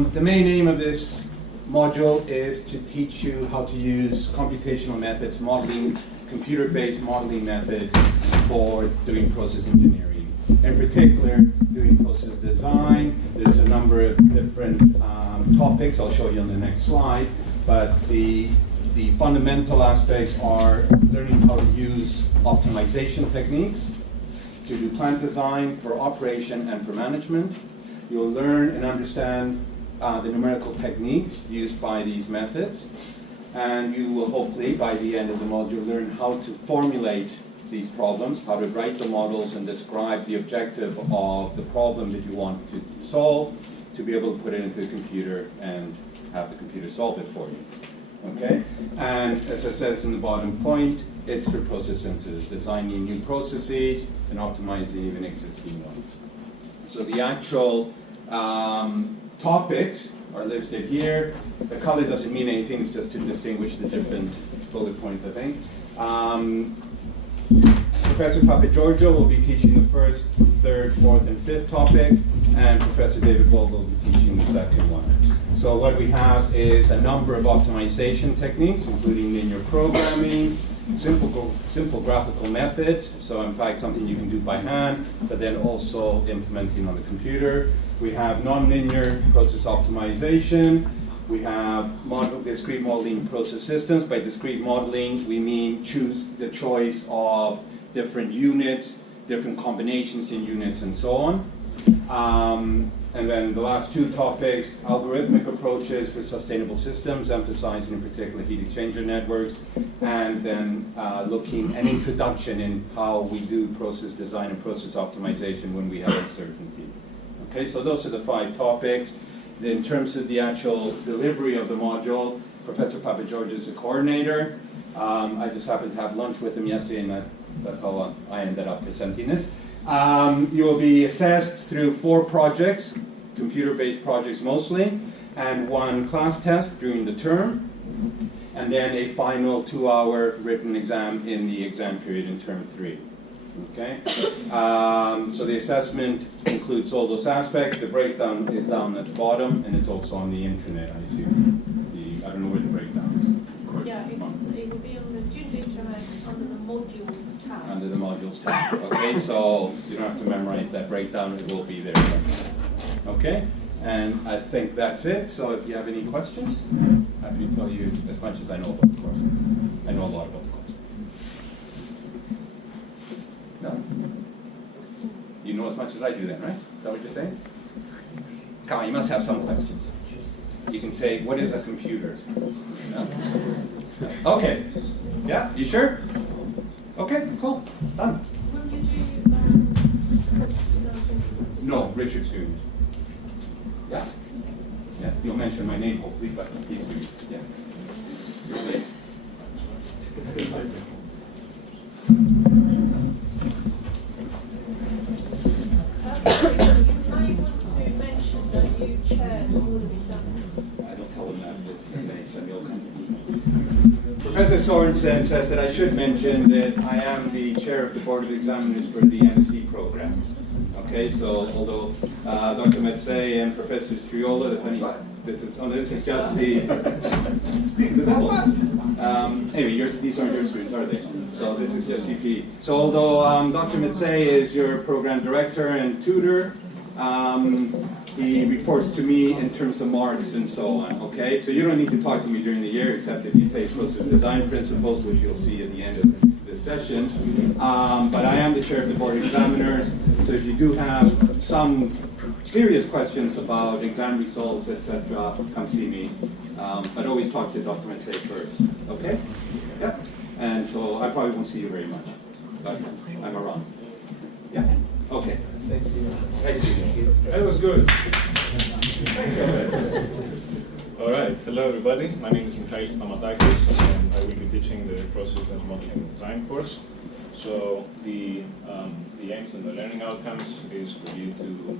The main aim of this module is to teach you how to use computational methods, modeling, computer-based modeling methods for doing process engineering. In particular, doing process design. There's a number of different topics I'll show you on the next slide, but the fundamental aspects are learning how to use optimization techniques to do plant design for operation and for management. You'll learn and understand the numerical techniques used by these methods, and you will hopefully, by the end of the module, learn how to formulate these problems, how to write the models and describe the objective of the problem that you want to solve, to be able to put it into the computer and have the computer solve it for you. Okay? And as I said in the bottom point, it's for process synthesis, designing new processes and optimizing even existing ones. So the actual topics are listed here. The color doesn't mean anything, it's just to distinguish the different bullet points, I think. Professor Papageorgiou will be teaching the first, third, fourth, and fifth topic, and Professor David Vogel will be teaching the second one. So what we have is a number of optimization techniques, including linear programming, simple graphical methods, so in fact something you can do by hand, but then also implementing on the computer. We have nonlinear process optimization. We have discrete modeling process systems. By discrete modeling, we mean choose the choice of different units, different combinations in units, and so on. And then the last two topics, algorithmic approaches for sustainable systems, emphasizing in particular heat exchanger networks, and then looking an introduction in how we do process design and process optimization when we have uncertainty. Okay, so those are the 5 topics. In terms of the actual delivery of the module, Professor Papageorgiou is the coordinator. I just happened to have lunch with him yesterday, and that's how I ended up presenting this. You will be assessed through 4 projects, computer-based projects mostly, and 1 class test during the term, and then a final 2-hour written exam in the exam period in term 3. Okay, so the assessment includes all those aspects. The breakdown is down at the bottom, and it's also on the intranet. I see. I don't know where the breakdown is. Yeah, it will be on the student intranet under the modules tab. Under the modules tab. Okay, so you don't have to memorize that breakdown. It will be there. Okay, and I think that's it. So if you have any questions, I'm happy to tell you as much as I know about the course. I know a lot about the course. No? You know as much as I do then, right? Is that what you're saying? Come on, you must have some questions. You can say, what is a computer? No? Okay. Yeah, you sure? Okay, cool. Done. Will you do No, Richard's doing it. Yeah. Yeah, you'll mention my name hopefully, but he's doing it. Yeah. You're late. I want to mention that you chair the board of examiners. I don't tell them that, it's Professor Sorensen says that I should mention that I am the chair of the board of examiners for the NSE programs. Okay, so although Dr. Metzey and Professor Striola, this is just the anyway, these aren't your students, are they? So this is just CPE. So although Dr. Metzey is your program director and tutor, he reports to me in terms of marks and so on, okay? So you don't need to talk to me during the year, except if you take process design principles, which you'll see at the end of this session. But I am the chair of the board of examiners, so if you do have some serious questions about exam results, etc., come see me. But always talk to Dr. Metzey first, okay? Yeah. And so I probably won't see you very much, but I'm around. Yeah? Okay. Thank you. Thanks, That was good. All right. Hello, everybody. My name is Mikhail Stamatakis, and I will be teaching the Process and Modeling Design course. So the aims and the learning outcomes is for you to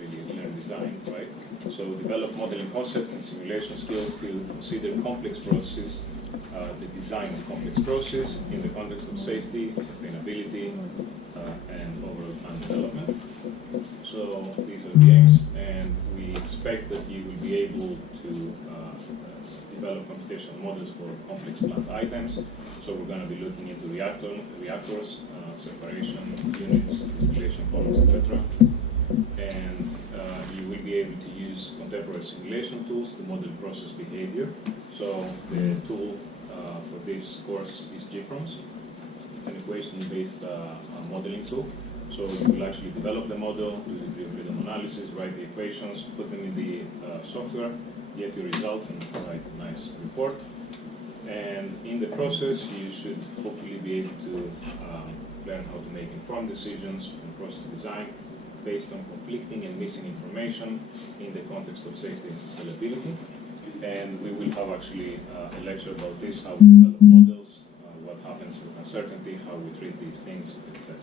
really learn design, right? So develop modeling concepts and simulation skills to consider complex processes, the design of complex processes in the context of safety, sustainability, and overall plan development. So these are the aims, and we expect that you will be able to develop computational models for complex plant items. So we're going to be looking into reactors, separation units, distillation columns, etc. And you will be able to use contemporary simulation tools to model process behavior. So the tool for this course is GPROMS. It's an equation-based modeling tool. So you will actually develop the model, do the degree of freedom analysis, write the equations, put them in the software, get your results, and write a nice report. And in the process, you should hopefully be able to learn how to make informed decisions on process design based on conflicting and missing information in the context of safety and scalability. And we will have actually a lecture about this, how we develop models, what happens with uncertainty, how we treat these things, etc.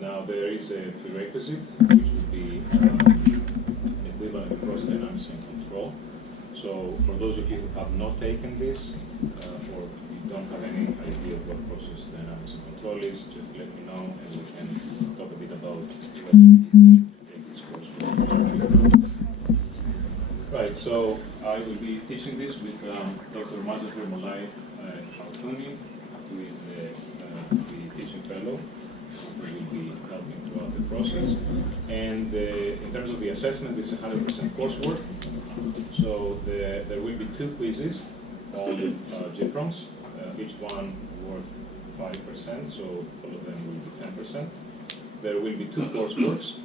Now, there is a prerequisite, which would be an equivalent of process dynamics and control. So, for those of you who have not taken this, or you don't have any idea of what process dynamics and control is, just let me know, and we can talk a bit about whether you can take this course. Right, so I will be teaching this with Dr. Mazafir Molay Khartouni, who is the teaching fellow, who will be helping throughout the process. And in terms of the assessment, this is 100% coursework. So there will be 2 quizzes on GPROMS, each one worth 5%, so all of them will be 10%. There will be 2 courseworks.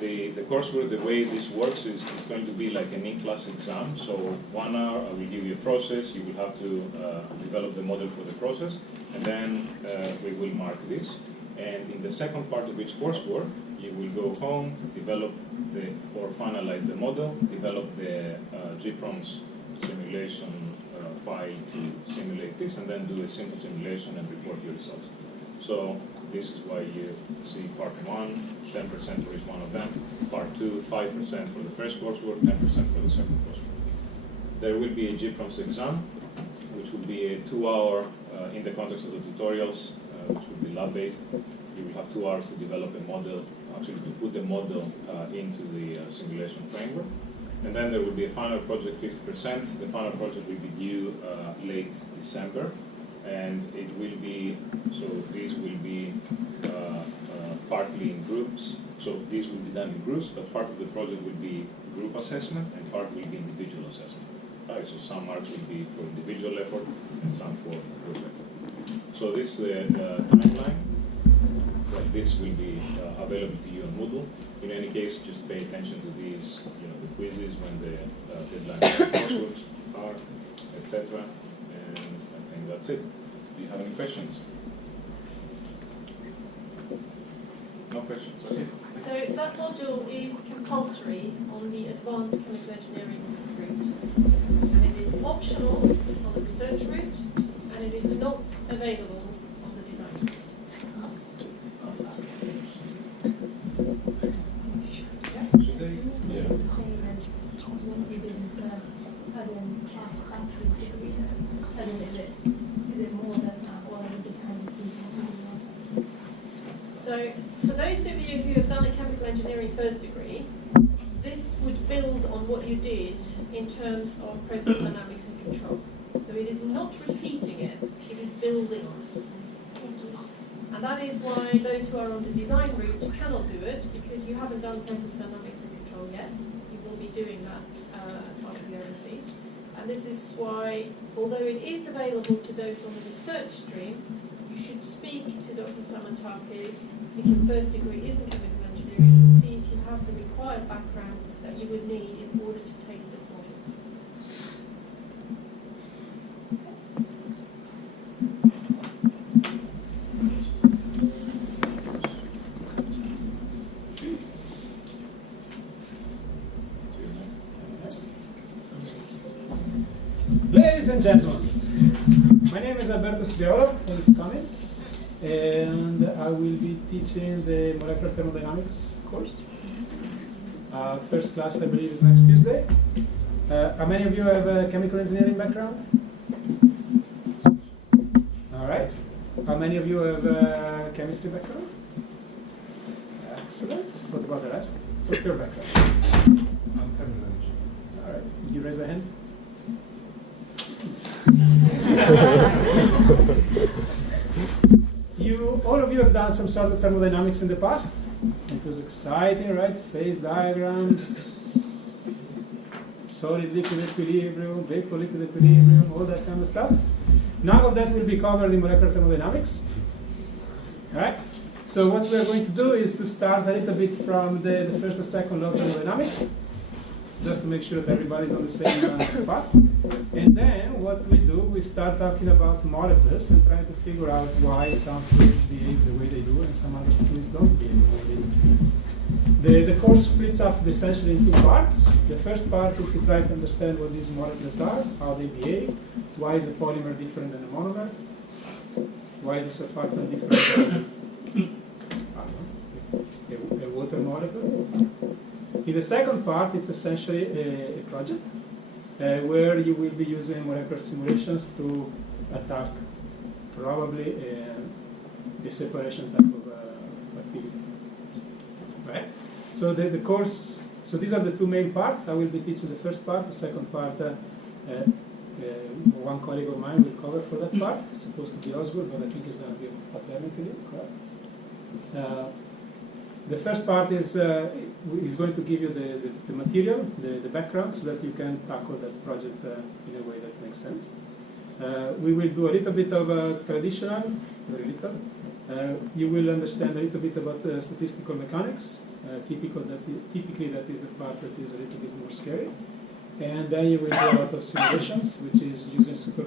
The coursework, the way this works is it's going to be like an in-class exam. So 1 hour, I will give you a process. You will have to develop the model for the process, and then we will mark this. And in the second part of each coursework, you will go home, develop or finalize the model, develop the GPROMS simulation file to simulate this, and then do a simple simulation and report your results. So this is why you see part 1, 10% for each one of them, part 2, 5% for the first coursework, 10% for the second coursework. There will be a GPROMS exam, which will be a 2-hour in the context of the tutorials, which will be lab-based. You will have 2 hours to develop a model, actually to put the model into the simulation framework. And then there will be a final project, 50%. The final project will be due late December. And it will be, so these will be partly in groups. So these will be done in groups, but part of the project will be group assessment and part will be individual assessment. Right, so some marks will be for individual effort and some for group effort. So this is the timeline. Well, this will be available to you on Moodle. In any case, just pay attention to these, the quizzes when the deadline courseworks are, etc. And I think that's it. Do you have any questions? No questions, okay. So that module is compulsory on the advanced chemical engineering route. And it is optional on the research route, and it is not available on the design route. Should they? Yeah. The same as what you did in first, as in bachelor's degree, as in is it more than that, or are you just kind of So for those of you who have done a chemical engineering first degree, this would build on what you did in terms of process dynamics and control. So it is not repeating it, it is building on it. And that is why those who are on the design route cannot do it, because you haven't done process dynamics and control yet. You will be doing that as part of your OSC. And this is why, although it is available to those on the research stream, you should speak to Dr. Samantakis if your first degree is in chemical engineering to see if you have the required background that you would need in order to take this module. Ladies and gentlemen, my name is Alberto Striola, thank you for coming, and I will be teaching the molecular thermodynamics course. First class, I believe, is next Tuesday. How many of you have a chemical engineering background? All right. How many of you have a chemistry background? Excellent. What about the rest? What's your background? you raise a hand. All of you have done some sort of thermodynamics in the past. It was exciting, right? Phase diagrams, solid liquid equilibrium, vapor liquid equilibrium, all that kind of stuff. None of that will be covered in molecular thermodynamics. All right? So what we are going to do is to start a little bit from the first or second law of thermodynamics, just to make sure that everybody's on the same path. And then what we do, we start talking about molecules and trying to figure out why some fluids behave the way they do and some other fluids don't behave the way they do. The course splits up essentially in two parts. The first part is to try to understand what these molecules are, how they behave, why is a polymer different than a monomer, why is a surfactant different than a water molecule. In the second part, it's essentially a project where you will be using molecular simulations to attack probably a separation type of activity. Right? So the course, so these are the two main parts. I will be teaching the first part. The second part, one colleague of mine will cover for that part. It's supposed to be Oswald, but I think it's going to be paternity leave, correct? The first part is going to give you the material, the background, so that you can tackle that project in a way that makes sense. We will do a little bit of traditional, very little. You will understand a little bit about statistical mechanics. Typically, that is the part that is a little bit more scary. And then you will do a lot of simulations, which is using supercomputers.